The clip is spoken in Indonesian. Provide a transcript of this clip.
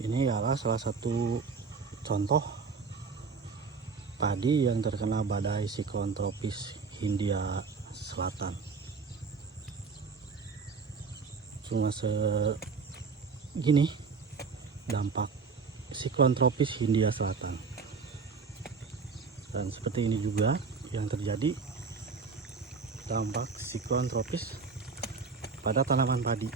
Ini adalah salah satu contoh padi yang terkena badai siklon tropis Hindia Selatan. Cuma segini dampak siklon tropis Hindia Selatan. Dan seperti ini juga yang terjadi dampak siklon tropis pada tanaman padi.